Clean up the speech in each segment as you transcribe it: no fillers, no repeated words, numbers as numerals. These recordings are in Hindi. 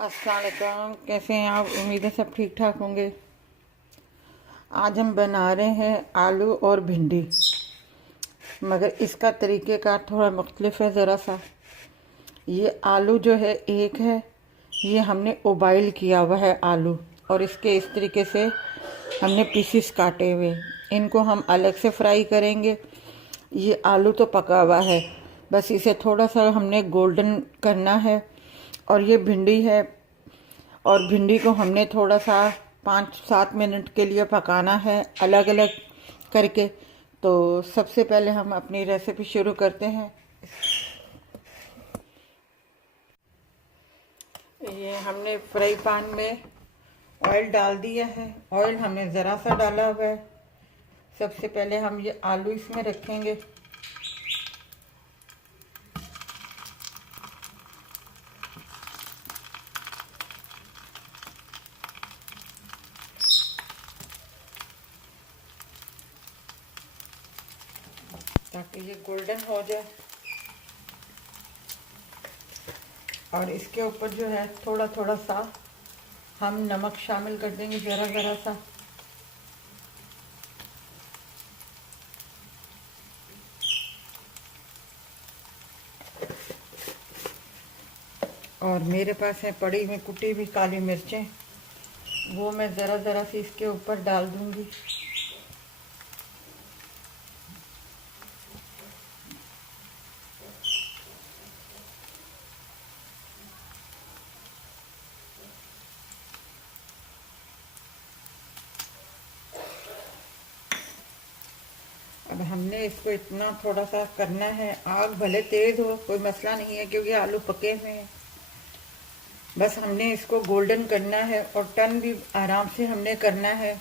अस्सलाम वालेकुम, कैसे हैं आप? उम्मीद है सब ठीक ठाक होंगे। आज हम बना रहे हैं आलू और भिंडी, मगर इसका तरीक़ेकार थोड़ा मुख्तलिफ है ज़रा सा। ये आलू जो है एक है, ये हमने उबाइल किया हुआ है आलू, और इसके इस तरीके से हमने पीसीस काटे हुए। इनको हम अलग से फ्राई करेंगे। ये आलू तो पका हुआ है, बस इसे थोड़ा सा हमने गोल्डन करना है। और ये भिंडी है, और भिंडी को हमने थोड़ा सा 5-7 मिनट के लिए पकाना है अलग अलग करके। तो सबसे पहले हम अपनी रेसिपी शुरू करते हैं। ये हमने फ्राई पैन में ऑयल डाल दिया है। ऑयल हमने ज़रा सा डाला हुआ है। सबसे पहले हम ये आलू इसमें रखेंगे। ताकि ये गोल्डन हो जाए। और इसके ऊपर जो है थोड़ा थोड़ा सा हम नमक शामिल कर देंगे, ज़रा ज़रा सा। और मेरे पास है पड़ी हुई कुटी हुई काली मिर्चें, वो मैं ज़रा ज़रा सी इसके ऊपर डाल दूंगी। अब हमने इसको इतना थोड़ा सा करना है, आग भले तेज़ हो कोई मसला नहीं है क्योंकि आलू पके हुए हैं। बस हमने इसको गोल्डन करना है, और टर्न भी आराम से हमने करना है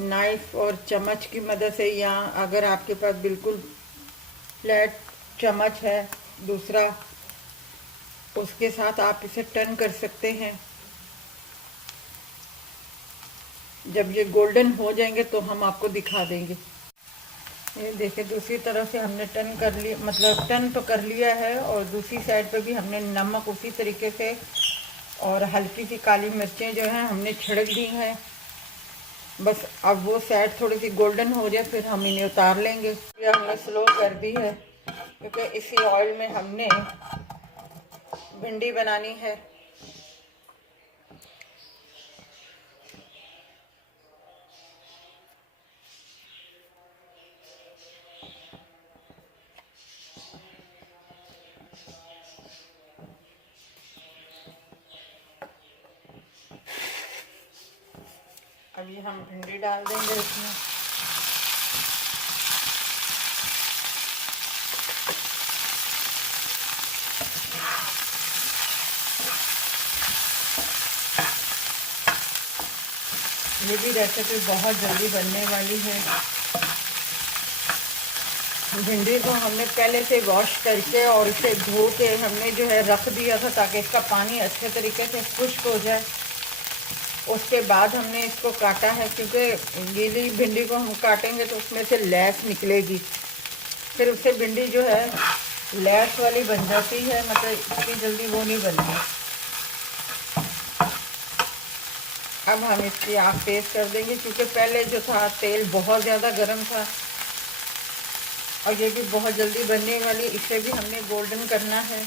नाइफ और चम्मच की मदद से, या अगर आपके पास बिल्कुल फ्लैट चम्मच है दूसरा, उसके साथ आप इसे टर्न कर सकते हैं। जब ये गोल्डन हो जाएंगे तो हम आपको दिखा देंगे। ये देखिए दूसरी तरफ से हमने टर्न कर लिया, मतलब टर्न तो कर लिया है, और दूसरी साइड पे भी हमने नमक उसी तरीके से और हल्की सी काली मिर्चें जो हैं हमने छिड़क दी हैं। बस अब वो साइड थोड़ी सी गोल्डन हो जाए फिर हम इन्हें उतार लेंगे। ये हमने स्लो कर दी है क्योंकि इसी ऑयल में हमने भिंडी बनानी है। अब ये हम भिंडी डाल देंगे इसमें। ये भी रेसिपी बहुत जल्दी बनने वाली है। भिंडी को हमने पहले से वॉश करके और इसे धो के हमने जो है रख दिया था ताकि इसका पानी अच्छे तरीके से खुश्क हो जाए। उसके बाद हमने इसको काटा है, क्योंकि गीली भिंडी को हम काटेंगे तो उसमें से लैस निकलेगी, फिर उससे भिंडी जो है लैस वाली बन जाती है, मतलब इतनी जल्दी वो नहीं बनती। अब हम इसकी आग तेज कर देंगे क्योंकि पहले जो था तेल बहुत ज़्यादा गर्म था, और ये भी बहुत जल्दी बनने वाली, इसे भी हमने गोल्डन करना है।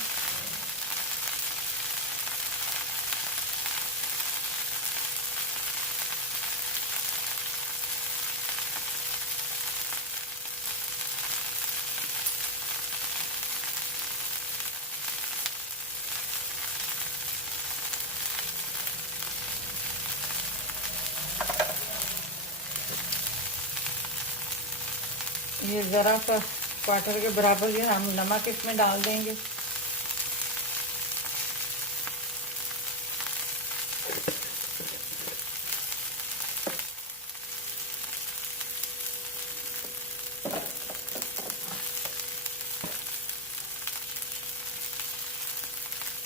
ये ज़रा सा क्वार्टर के बराबर जो हम नमक इसमें डाल देंगे।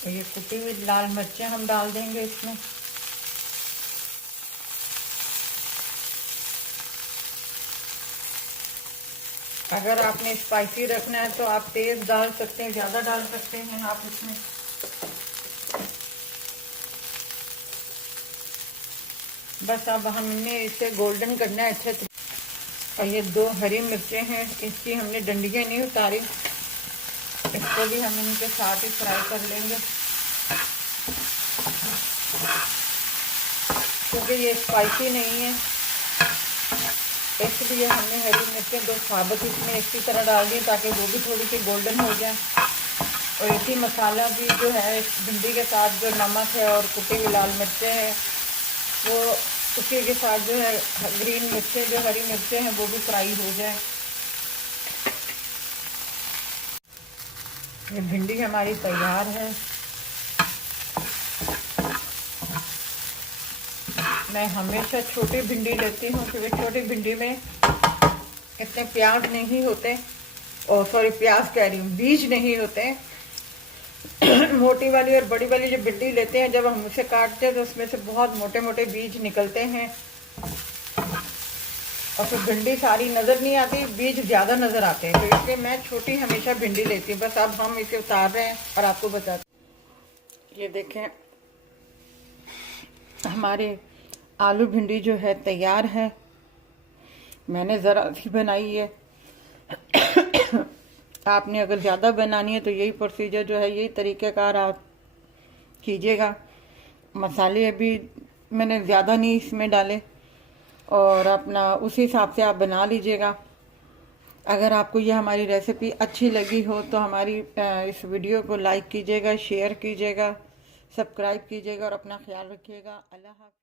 ये कुटी हुई लाल मिर्चें हम डाल देंगे इसमें। अगर आपने स्पाइसी रखना है तो आप तेज़ डाल सकते हैं, ज़्यादा डाल सकते हैं आप इसमें। बस अब हमने इसे गोल्डन करना है अच्छे से। और ये 2 हरी मिर्चें हैं, इसकी हमने डंडियाँ नहीं उतारी, इसको भी हम इनके साथ ही फ्राई कर लेंगे क्योंकि ये स्पाइसी नहीं है, इसलिए हमने हरी मिर्चें 2 साबुत इसमें इसी तरह डाल दी ताकि वो भी थोड़ी सी गोल्डन हो जाए। और इसी मसाला भी जो है भिंडी के साथ जो नमक है और कुटी हुई लाल मिर्चें हैं वो उसी के साथ जो है ग्रीन मिर्चें जो हरी मिर्चें हैं वो भी फ्राई हो जाए। ये भिंडी हमारी तैयार है। मैं हमेशा छोटी भिंडी लेती हूँ क्योंकि छोटी भिंडी में इतने प्याज नहीं होते, और सॉरी प्याज कह रही हूँ, बीज नहीं होते। मोटी वाली और बड़ी वाली जो भिंडी लेते हैं जब हम उसे काटते हैं तो उसमें से बहुत मोटे मोटे बीज निकलते हैं और फिर भिंडी सारी नज़र नहीं आती, बीज ज़्यादा नज़र आते हैं। तो इसलिए मैं छोटी हमेशा भिंडी लेती हूँ। बस अब हम इसे उतार रहे हैं और आपको बताते हैं। ये देखें हमारे आलू भिंडी जो है तैयार है। मैंने ज़रा सी बनाई है, आपने अगर ज़्यादा बनानी है तो यही प्रोसीजर जो है, यही तरीक़ेकार आप कीजिएगा। मसाले अभी मैंने ज़्यादा नहीं इसमें डाले और अपना उसी हिसाब से आप बना लीजिएगा। अगर आपको ये हमारी रेसिपी अच्छी लगी हो तो हमारी इस वीडियो को लाइक कीजिएगा, शेयर कीजिएगा, सब्सक्राइब कीजिएगा और अपना ख्याल रखिएगा। अल्लाह हाफ़िज़।